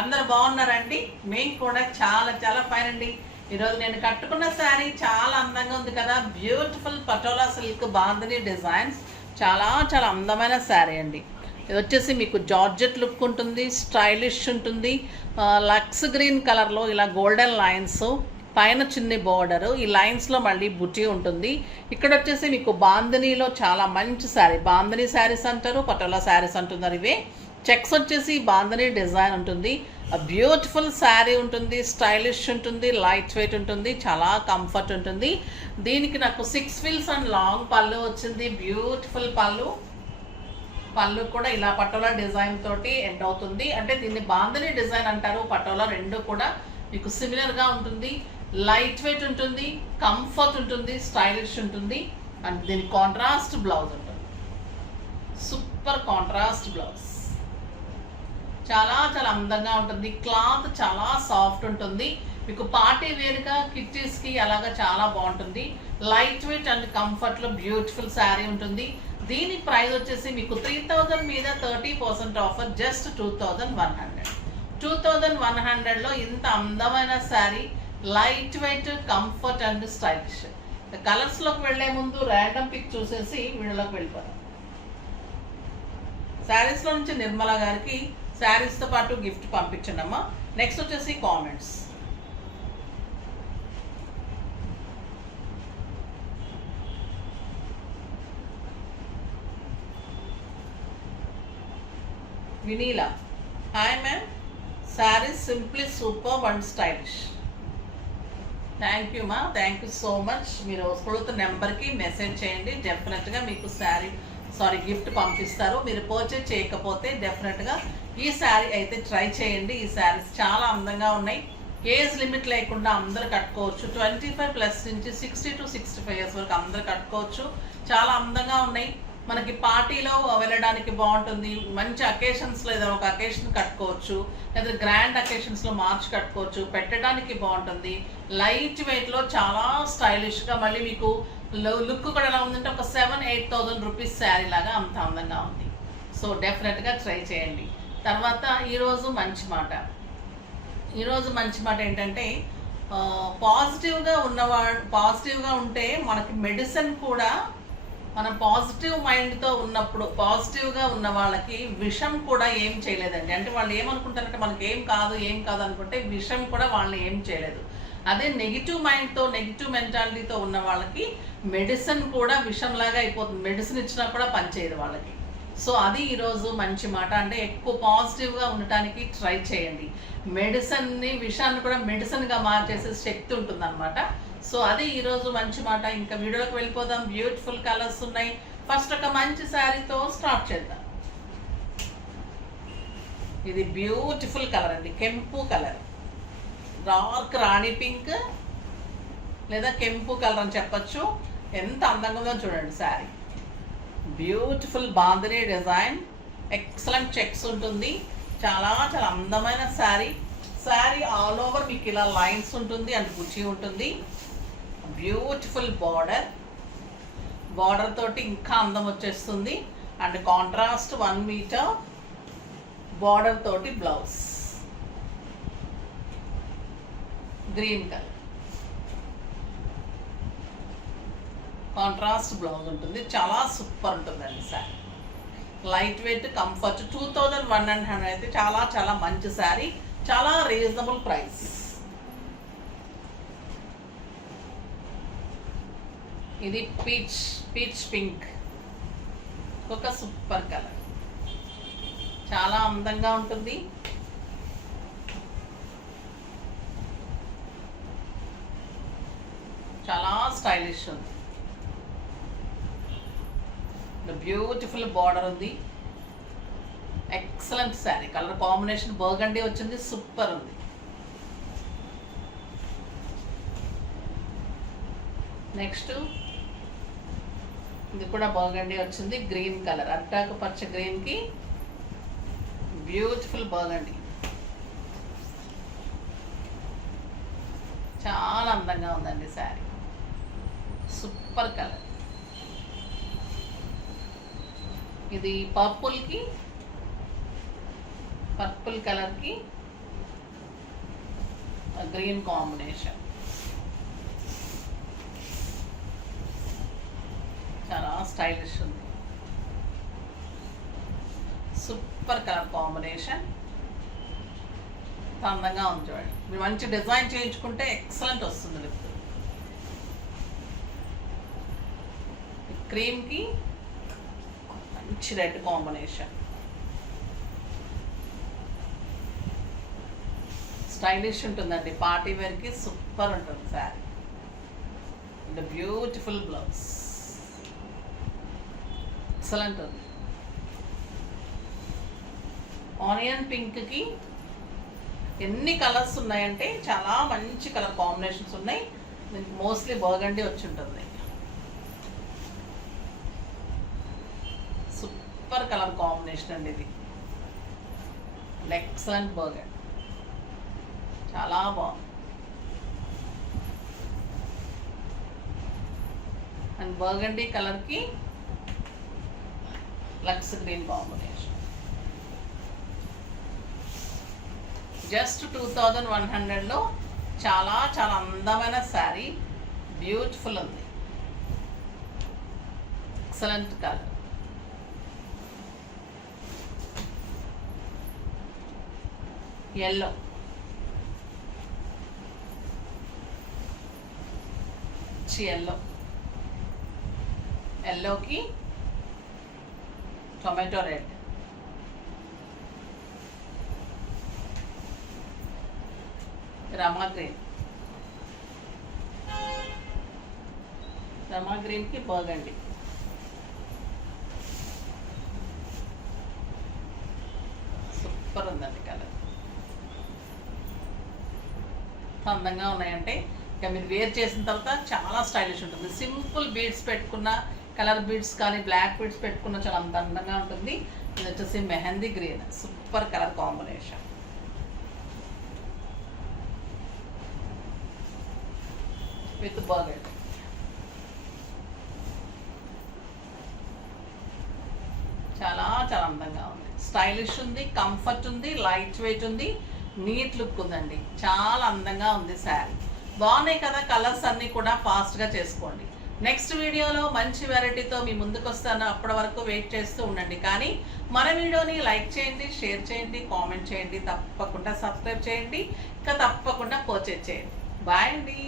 అందరు బాగున్నారండి. మేము కూడా చాలా చాలా ఫైన్ అండి. ఈరోజు నేను కట్టుకున్న శారీ చాలా అందంగా ఉంది కదా. Beautiful patola silk bandhani designs, చాలా చాలా అందమైన శారీ అండి. ఇది వచ్చేసి మీకు జార్జెట్ లుక్ ఉంటుంది, స్టైలిష్ ఉంటుంది. లక్స్ గ్రీన్ కలర్లో ఇలా గోల్డెన్ లైన్స్, పైన చిన్ని బోర్డరు, ఈ లైన్స్లో మళ్ళీ బుటీ ఉంటుంది. ఇక్కడ వచ్చేసి మీకు బాందినీలో చాలా మంచి శారీ, బాందినీ శారీస్ అంటారు, పటోలా శారీస్ అంటున్నారు. ఇవే చెక్స్ వచ్చేసి బాందినీ డిజైన్ ఉంటుంది. బ్యూటిఫుల్ శారీ ఉంటుంది, స్టైలిష్ ఉంటుంది, లైట్ వెయిట్ ఉంటుంది, చాలా కంఫర్ట్ ఉంటుంది. దీనికి నాకు 6 ఫీల్స్ అండ్ లాంగ్ పళ్ళు వచ్చింది. బ్యూటిఫుల్ పళ్ళు కూడా ఇలా పటోలా డిజైన్ తోటి ఎండ్ అవుతుంది. అంటే దీన్ని బాందినీ డిజైన్ అంటారు, పటోలా రెండు కూడా మీకు సిమిలర్గా ఉంటుంది. లైట్ వెయిట్ ఉంటుంది, కంఫర్ట్ ఉంటుంది, స్టైలిష్ ఉంటుంది. అండ్ దీని కాంట్రాస్ట్ బ్లౌజ్ ఉంటుంది, సూపర్ కాంట్రాస్ట్ బ్లౌజ్. చాలా చాలా అందంగా ఉంటుంది. క్లాత్ చాలా సాఫ్ట్ ఉంటుంది. మీకు పార్టీ వేర్గా కిట్టీస్కి అలాగా చాలా బాగుంటుంది. లైట్ వెయిట్ అండ్ కంఫర్ట్లో బ్యూటిఫుల్ శారీ ఉంటుంది. దీని ప్రైస్ వచ్చేసి మీకు 3000 మీద 30% ఆఫర్, జస్ట్ 2100. 2100లో ఇంత అందమైన sari, light weight, comfort and stylish. కలర్స్లోకి వెళ్లే ముందు ర్యాండమ్ పిక్ చూసేసి వీడియోలోకి వెళ్ళిపోతాం. శారీస్లో నుంచి నిర్మల గారికి శారీస్తో పాటు గిఫ్ట్ పంపించండి అమ్మా. నెక్స్ట్ వచ్చేసి comments. Vinila, hi ma'am, saris simply super and stylish. Thank you మా, థ్యాంక్ యూ సో మచ్. మీరు కొడుతున్న నెంబర్కి మెసేజ్ చేయండి, డెఫినెట్గా మీకు గిఫ్ట్ పంపిస్తారు. మీరు పర్చేజ్ చేయకపోతే డెఫినెట్గా ఈ శారీ అయితే ట్రై చేయండి. ఈ శారీస్ చాలా అందంగా ఉన్నాయి. ఏజ్ లిమిట్ లేకుండా అందరు కట్టుకోవచ్చు. 25+ నుంచి 60 to 65 ఇయర్స్ వరకు అందరు కట్టుకోవచ్చు. చాలా అందంగా ఉన్నాయి. మనకి పార్టీలో వెళ్ళడానికి బాగుంటుంది. మంచి అకేషన్స్లో ఏదైనా ఒక అకేషన్ కట్టుకోవచ్చు, లేదా గ్రాండ్ అకేషన్స్లో మార్చి కట్టుకోవచ్చు. పెట్టడానికి బాగుంటుంది. లైట్ వెయిట్లో చాలా స్టైలిష్గా, మళ్ళీ మీకు లుక్ కూడా ఎలా ఉందంటే ఒక 7,000-8,000 రూపీస్ శారీ లాగా అంత అందంగా ఉంది. సో డెఫినెట్గా ట్రై చేయండి. తర్వాత ఈరోజు మంచి మాట ఏంటంటే, పాజిటివ్గా ఉంటే మనకి మెడిసిన్ కూడా, మనం పాజిటివ్ మైండ్తో ఉన్నప్పుడు, పాజిటివ్గా ఉన్న వాళ్ళకి విషం కూడా ఏం చేయలేదండి. అంటే వాళ్ళు ఏమనుకుంటారంటే మనకి ఏం కాదు అనుకుంటే విషం కూడా వాళ్ళని ఏం చేయలేదు. అదే నెగిటివ్ మైండ్తో, నెగిటివ్ మెంటాలిటీతో ఉన్న వాళ్ళకి మెడిసిన్ కూడా విషంలాగా అయిపోతుంది. మెడిసిన్ ఇచ్చినా కూడా పనిచేయదు వాళ్ళకి. సో అది ఈరోజు మంచి మాట. అంటే ఎక్కువ పాజిటివ్గా ఉండటానికి ట్రై చేయండి. విషాన్ని కూడా మెడిసిన్గా మార్చేసే శక్తి ఉంటుందన్నమాట. సో అది ఈరోజు మంచి మాట. ఇంకా వీడియోలోకి వెళ్ళిపోదాం. బ్యూటిఫుల్ కలర్స్ ఉన్నాయి. ఫస్ట్ ఒక మంచి శారీతో స్టార్ట్ చేద్దాం. ఇది బ్యూటిఫుల్ కలర్ అండి, కెంపు కలర్, డార్క్ రాణి పింక్ లేదా కెంపు కలర్ అని చెప్పచ్చు. ఎంత అందంగా ఉందో చూడండి sari. Beautiful bandhani design, excellent checks ఉంటుంది. చాలా చాలా అందమైన శారీ ఆల్ ఓవర్ మీకు ఇలా లైన్స్ ఉంటుంది అండ్ బుచ్చి ఉంటుంది. బ్యూటిఫుల్ బార్డర్ తోటి ఇంకా అందం వచ్చేస్తుంది. అండ్ కాంట్రాస్ట్ 1 మీటర్ బార్డర్ తోటి blouse, green colour contrast blouse ఉంటుంది. చాలా సూపర్ ఉంటుందండి శారీ. Light weight, comfort. 2100 అయితే చాలా చాలా మంచి శారీ, చాలా రీజనబుల్ ప్రైస్. ఇది పీచ్ పింక్, ఒక సూపర్ కలర్, చాలా అందంగా ఉంటుంది. చాలా స్టైలిష్ ఉంది. బ్యూటిఫుల్ బార్డర్ ఉంది. Excellent sari. Colour combination burgundy వచ్చింది, సూపర్ ఉంది. నెక్స్ట్ ఇది కూడా బర్గండీ వచ్చింది, గ్రీన్ కలర్, అట్టాకు పచ్చ గ్రీన్కి బ్యూటిఫుల్ బర్గండీ. చాలా అందంగా ఉందండి శారీ, సూపర్ కలర్. ఇది పర్పుల్ కలర్కి గ్రీన్ కాంబినేషన్ చాలా స్టైలిష్ ఉంది. సూపర్ కలర్ కాంబినేషన్, అందంగా ఉంది చూడండి. మీరు మంచి డిజైన్ చేయించుకుంటే ఎక్సలెంట్ వస్తుంది లుక్. క్రీమ్కి మంచి రెడ్ కాంబినేషన్, స్టైలిష్ ఉంటుందండి. పార్టీ వేర్కి సూపర్ ఉంటుంది sari. And beautiful blouse, excellent ఉంది. ఆనియన్ పింక్కి ఎన్ని కలర్స్ ఉన్నాయంటే చాలా మంచి కలర్ కాంబినేషన్స్ ఉన్నాయి. మోస్ట్లీ బర్గండీ వచ్చి ఉంటుంది. సూపర్ కలర్ కాంబినేషన్ అండి ఇది. ఎక్సలెంట్ బర్గండీ, చాలా బాగుంది. అండ్ బర్గండీ కలర్కి లక్స్ గ్రీన్ కాంబినేషన్. జస్ట్ 2100లో చాలా చాలా అందమైన శారీ, బ్యూటిఫుల్ ఉంది. Excellent colour. ఎల్లో, ఎల్లోకి టొమాటో రెడ్, రమా గ్రీన్కి బర్గండీ. సూపర్ ఉందండి కలర్. అందంగా ఉన్నాయంటే ఇక మీరు వేర్ చేసిన తర్వాత చాలా స్టైలిష్ ఉంటుంది. సింపుల్ బీడ్స్ పెట్టుకున్న, కలర్ బీడ్స్ కానీ బ్లాక్ బీడ్స్ పెట్టుకున్న చాలా అంత అందంగా ఉంటుంది. ఇది వచ్చేసి mehndi green, super colour combination. With burger, చాలా చాలా అందంగా ఉంది. స్టైలిష్ ఉంది, కంఫర్ట్ ఉంది, లైట్ వెయిట్ ఉంది, నీట్ లుక్ ఉందండి. చాలా అందంగా ఉంది శారీ. బాగున్నాయి కదా కలర్స్ అన్నీ కూడా. ఫాస్ట్గా చేసుకోండి. నెక్స్ట్ వీడియోలో మంచి వెరైటీతో మీ ముందుకు వస్తాను. అప్పటి వరకు వెయిట్ చేస్తూ ఉండండి. కానీ మన వీడియోని లైక్ చేయండి, షేర్ చేయండి, కామెంట్ చేయండి, తప్పకుండా సబ్స్క్రైబ్ చేయండి, ఇంకా తప్పకుండా పర్చేజ్ చేయండి. బాయ్ అండి.